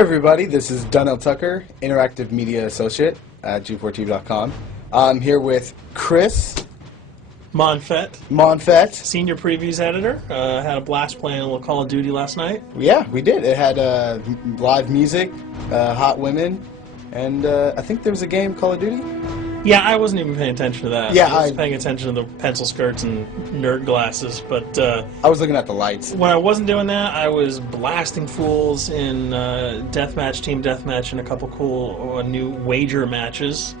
everybody, this is Donnell Tucker, Interactive Media Associate at G4TV.com. I'm here with Chris Monfett, Senior Previews Editor. Had a blast playing a little Call of Duty last night. Yeah, we did. It had live music, hot women, and I think there was a game, Call of Duty? Yeah, I wasn't even paying attention to that. Yeah, I was paying attention to the pencil skirts and nerd glasses, but I was looking at the lights. When I wasn't doing that, I was blasting fools in deathmatch, team deathmatch, and a couple cool new wager matches,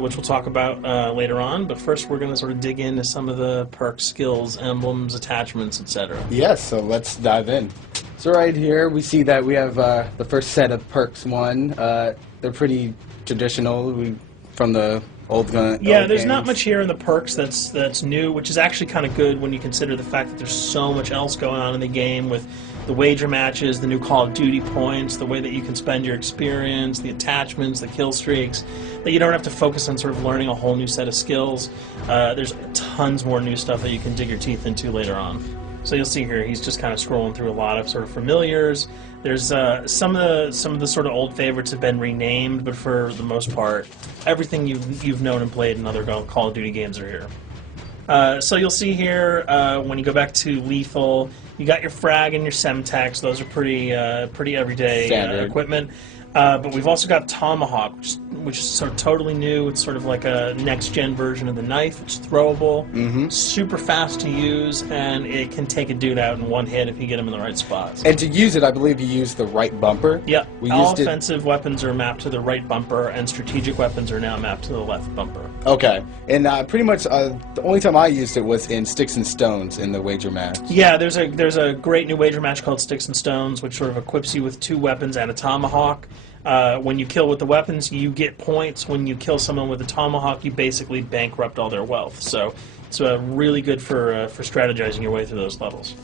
which we'll talk about later on. But first, we're going to sort of dig into some of the perks, skills, emblems, attachments, etc. Yes, so let's dive in. So right here, we see that we have the first set of perks one. They're pretty traditional from the old gun. Yeah, there's not much here in the perks that's new, which is actually kind of good when you consider the fact that there's so much else going on in the game with the wager matches, the new Call of Duty points, the way that you can spend your experience, the attachments, the kill streaks, that you don't have to focus on sort of learning a whole new set of skills. There's tons more new stuff that you can dig your teeth into later on. So you'll see here, he's just kind of scrolling through a lot of sort of familiars. There's some of the sort of old favorites have been renamed, but for the most part, everything you've known and played in other Call of Duty games are here. So you'll see here when you go back to lethal, you got your frag and your semtex. Those are pretty everyday equipment. But we've also got Tomahawk, which is sort of totally new. It's sort of like a next-gen version of the knife. It's throwable, super fast to use, and it can take a dude out in one hit if you get him in the right spots. And to use it, I believe you use the right bumper. Yeah, all offensive weapons are mapped to the right bumper, and strategic weapons are now mapped to the left bumper. Okay, and pretty much the only time I used it was in Sticks and Stones in the wager match. Yeah, there's a great new wager match called Sticks and Stones, which sort of equips you with 2 weapons and a tomahawk. When you kill with the weapons, you get points. When you kill someone with a tomahawk, you basically bankrupt all their wealth. So it's really good for strategizing your way through those levels.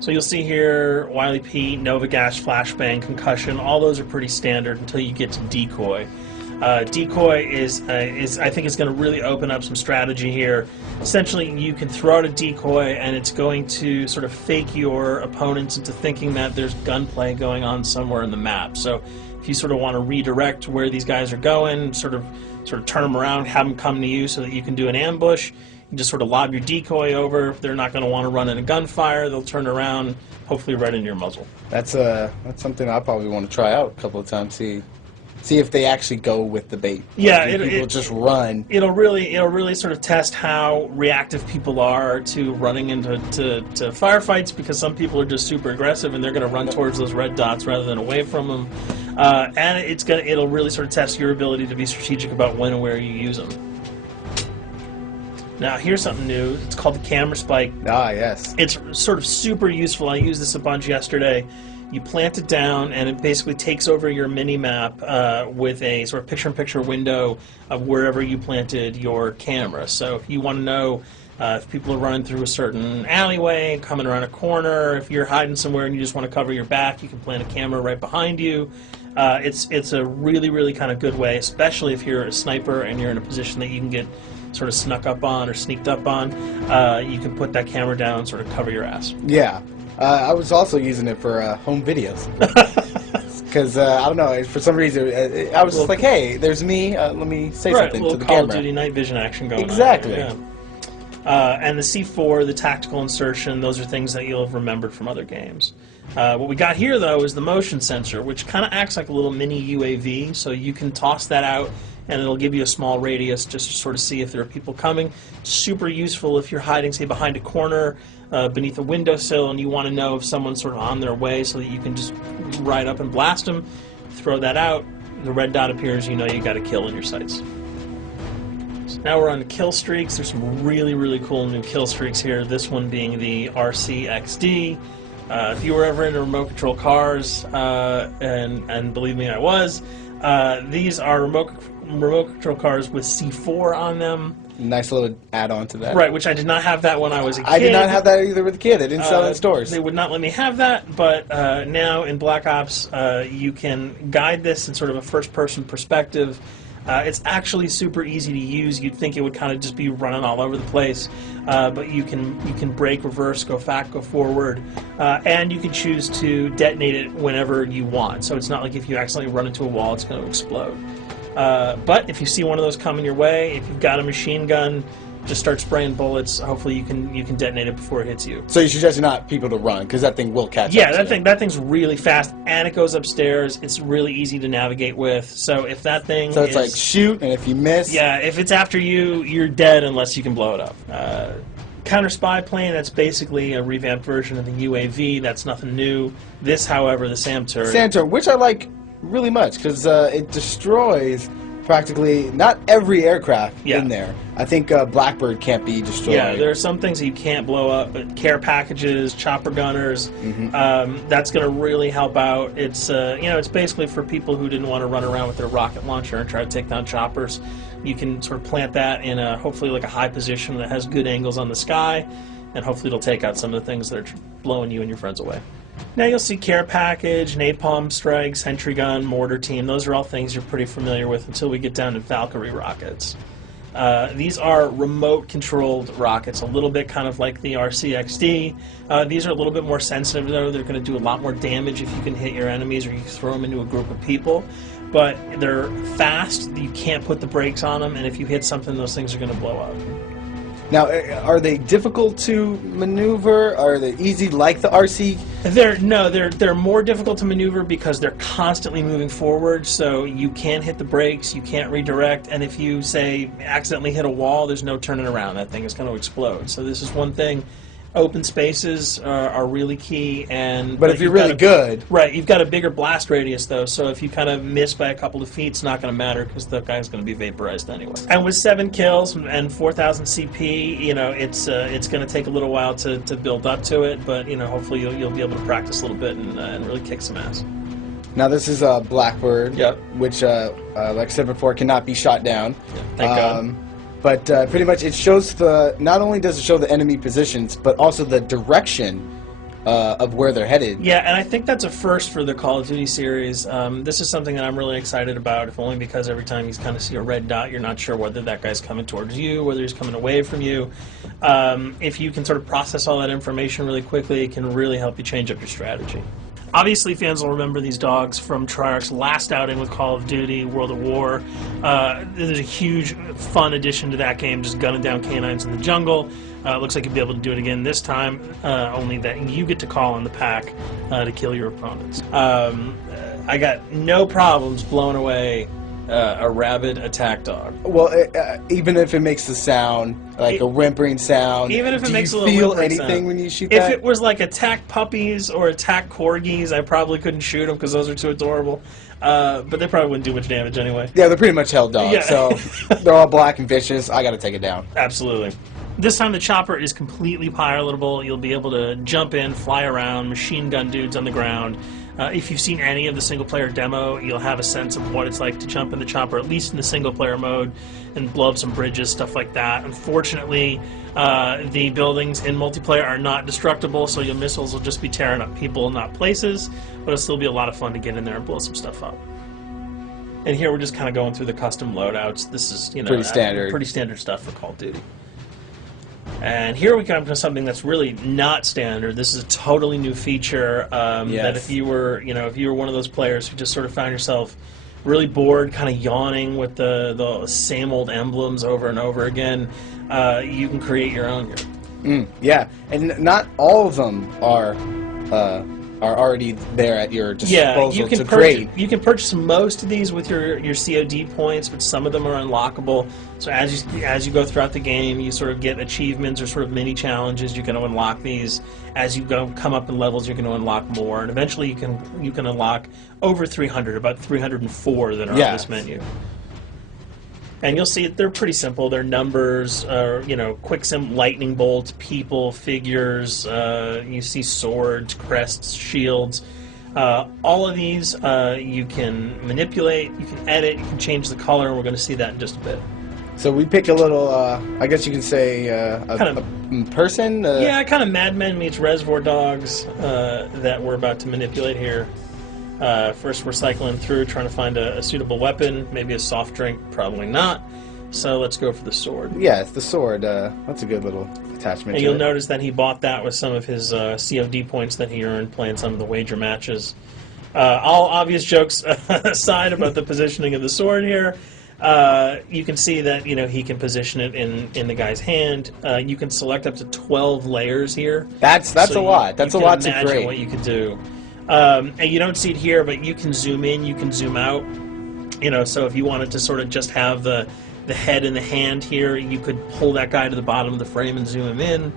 So you'll see here, Wily Pete, Nova Gas, Flashbang, Concussion. All those are pretty standard until you get to Decoy. Decoy is I think is going to really open up some strategy here. Essentially, you can throw out a decoy, and it's going to sort of fake your opponents into thinking that there's gunplay going on somewhere in the map. So if you sort of want to redirect where these guys are going, sort of turn them around, have them come to you so that you can do an ambush, you just sort of lob your decoy over. If they're not going to want to run in a gunfire, they'll turn around, hopefully right into your muzzle. That's something I probably want to try out a couple of times. See if they actually go with the bait. Yeah, people just run. It'll really sort of test how reactive people are to running into firefights, because some people are just super aggressive and they're going to run towards those red dots rather than away from them. And it'll really sort of test your ability to be strategic about when and where you use them. Now here's something new. It's called the camera spike. Ah, yes. It's sort of super useful. I used this a bunch yesterday. You plant it down, and it basically takes over your mini-map with a sort of picture-in-picture window of wherever you planted your camera. So if you want to know if people are running through a certain alleyway, coming around a corner, if you're hiding somewhere and you just want to cover your back, you can plant a camera right behind you. It's a really kind of good way, especially if you're a sniper and you're in a position that you can get sort of snuck up on or sneaked up on. You can put that camera down and sort of cover your ass. Yeah. I was also using it for home videos. Because, I don't know, for some reason, I was just like, hey, there's me, let me say something to the camera. Call of Duty night vision action going on. Exactly. Yeah. And the C4, the tactical insertion, those are things that you'll have remembered from other games. What we got here, though, is the motion sensor, which kind of acts like a little mini UAV, so you can toss that out, and it'll give you a small radius just to sort of see if there are people coming. Super useful if you're hiding, say, behind a corner, beneath a windowsill, and you want to know if someone's sort of on their way so that you can just ride up and blast them. Throw that out, the red dot appears, you know you got a kill in your sights. So now we're on the kill streaks. There's some really cool new kill streaks here, this one being the RCXD. If you were ever into remote control cars, and believe me, I was, these are remote control cars with C4 on them. Nice little add-on to that. Right, which I did not have that when I was a kid. I did not have that either with a kid. They didn't sell it in stores. They would not let me have that, but now in Black Ops, you can guide this in sort of a first-person perspective. It's actually super easy to use. You'd think it would kind of just be running all over the place, but you can brake, reverse, go back, go forward, and you can choose to detonate it whenever you want. So it's not like if you accidentally run into a wall, it's going to explode. But if you see one of those coming your way, if you've got a machine gun, just start spraying bullets. Hopefully you can detonate it before it hits you. So you suggest not people to run, because that thing will catch up. Yeah, to you. that thing's really fast, and it goes upstairs. It's really easy to navigate with. So if that thing So it's like shoot, and if you miss... Yeah, if it's after you, you're dead unless you can blow it up. Counter spy plane, that's basically a revamped version of the UAV. That's nothing new. This, however, the SAM turret... SAM turret, which I like really much, because it destroys practically not every aircraft in there. I think Blackbird can't be destroyed. Yeah, there are some things that you can't blow up, but care packages, chopper gunners, that's going to really help out. It's it's basically for people who didn't want to run around with their rocket launcher and try to take down choppers. You can sort of plant that in hopefully like a high position that has good angles on the sky, and hopefully it'll take out some of the things that are blowing you and your friends away. Now you'll see care package, napalm strike, sentry gun, mortar team. Those are all things you're pretty familiar with until we get down to Valkyrie rockets. These are remote-controlled rockets, a little bit kind of like the RCXD. These are a little bit more sensitive, though. They're going to do a lot more damage if you can hit your enemies or you throw them into a group of people. But they're fast, you can't put the brakes on them, and if you hit something, those things are going to blow up. Now, are they difficult to maneuver? Are they easy like the RC? They're more difficult to maneuver because they're constantly moving forward, so you can't hit the brakes, you can't redirect, and if you, say, accidentally hit a wall, there's no turning around. That thing is going to explode. So this is one thing. Open spaces are really key, but if you're really good, right? You've got a bigger blast radius though, so if you kind of miss by a couple of feet, it's not going to matter because the guy's going to be vaporized anyway. And with 7 kills and 4,000 CP, it's going to take a little while to build up to it, but hopefully you'll be able to practice a little bit and really kick some ass. Now this is a Blackbird, which, like I said before, cannot be shot down. Yeah, thank God. But pretty much it shows not only does it show the enemy positions, but also the direction of where they're headed. Yeah, and I think that's a first for the Call of Duty series. This is something that I'm really excited about, if only because every time you kind of see a red dot, you're not sure whether that guy's coming towards you, whether he's coming away from you. If you can sort of process all that information really quickly, it can really help you change up your strategy. Obviously, fans will remember these dogs from Treyarch's last outing with Call of Duty, World at War. There's a huge, fun addition to that game, just gunning down canines in the jungle. Looks like you'll be able to do it again this time, only that you get to call on the pack to kill your opponents. I got no problems blowing away a rabid attack dog. Well, even if it makes the sound, like a whimpering sound, even if it makes a little feel whimpering anything sound. when you shoot If that? it was like attack puppies or attack corgis, I probably couldn't shoot them because those are too adorable. But they probably wouldn't do much damage anyway. Yeah, they're pretty much held dogs, Yeah. so they're all black and vicious. I gotta take it down. Absolutely. This time the chopper is completely pilotable. You'll be able to jump in, fly around, machine gun dudes on the ground. If you've seen any of the single-player demo, you'll have a sense of what it's like to jump in the chopper, at least in the single-player mode, and blow up some bridges, stuff like that. Unfortunately, the buildings in multiplayer are not destructible, so your missiles will just be tearing up people, not places, but it'll still be a lot of fun to get in there and blow some stuff up. And here we're just kind of going through the custom loadouts. This is, pretty standard. Pretty standard stuff for Call of Duty. And here we come to something that's really not standard. This is a totally new feature that if you were one of those players who just sort of found yourself really bored, kind of yawning with the same old emblems over and over again, you can create your own here. Yeah, and not all of them are already there at your disposal you can to create. You can purchase most of these with your COD points, but some of them are unlockable. So as you go throughout the game, you sort of get achievements or sort of mini challenges. You're going to unlock these. As you come up in levels, you're going to unlock more, and eventually you can unlock over 300, about 304 that are on this menu. And you'll see they're pretty simple. They're numbers, quick lightning bolts, people, figures. You see swords, crests, shields. All of these you can manipulate, you can edit, you can change the color, and we're going to see that in just a bit. So we pick a little, I guess you can say, a person? Yeah, kind of Mad Men meets Reservoir Dogs that we're about to manipulate here. First, we're cycling through, trying to find a suitable weapon. Maybe a soft drink, probably not. So let's go for the sword. Yeah, it's the sword. That's a good little attachment. And you'll notice that he bought that with some of his COD points that he earned playing some of the wager matches. All obvious jokes aside about the positioning of the sword here, you can see that he can position it in the guy's hand. You can select up to 12 layers here. That's a lot. That's a lot to imagine grade. what you could do. And you don't see it here, but you can zoom in, you can zoom out. So if you wanted to sort of just have the head and the hand here, you could pull that guy to the bottom of the frame and zoom him in.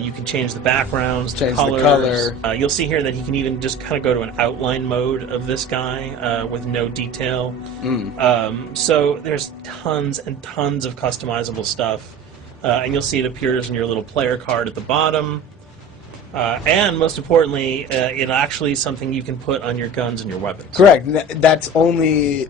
You can change the backgrounds, Change colors. the color. You'll see here that he can even just kind of go to an outline mode of this guy with no detail. So there's tons and tons of customizable stuff. And you'll see it appears in your little player card at the bottom. And most importantly, it actually is something you can put on your guns and your weapons. Correct. That's only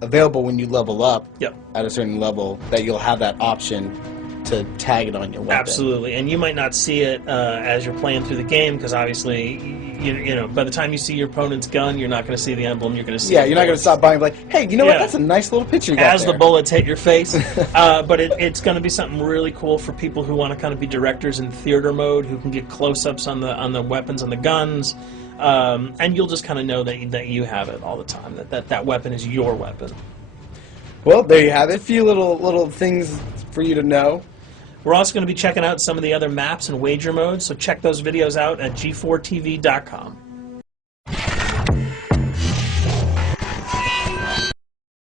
available when you level up Yep. at a certain level, that you'll have that option to tag it on your weapon. Absolutely, and you might not see it as you're playing through the game, because obviously, by the time you see your opponent's gun, you're not going to see the emblem. You're going to see. Yeah, you're not going to stop by and be like, hey, you know what? Yeah. That's a nice little picture you got as there. the bullets hit your face. But it's going to be something really cool for people who want to kind of be directors in theater mode, who can get close-ups on the weapons and the guns, and you'll just kind of know that you have it all the time. That weapon is your weapon. Well, there you have it. A few little things for you to know. We're also going to be checking out some of the other maps and wager modes, so check those videos out at g4tv.com.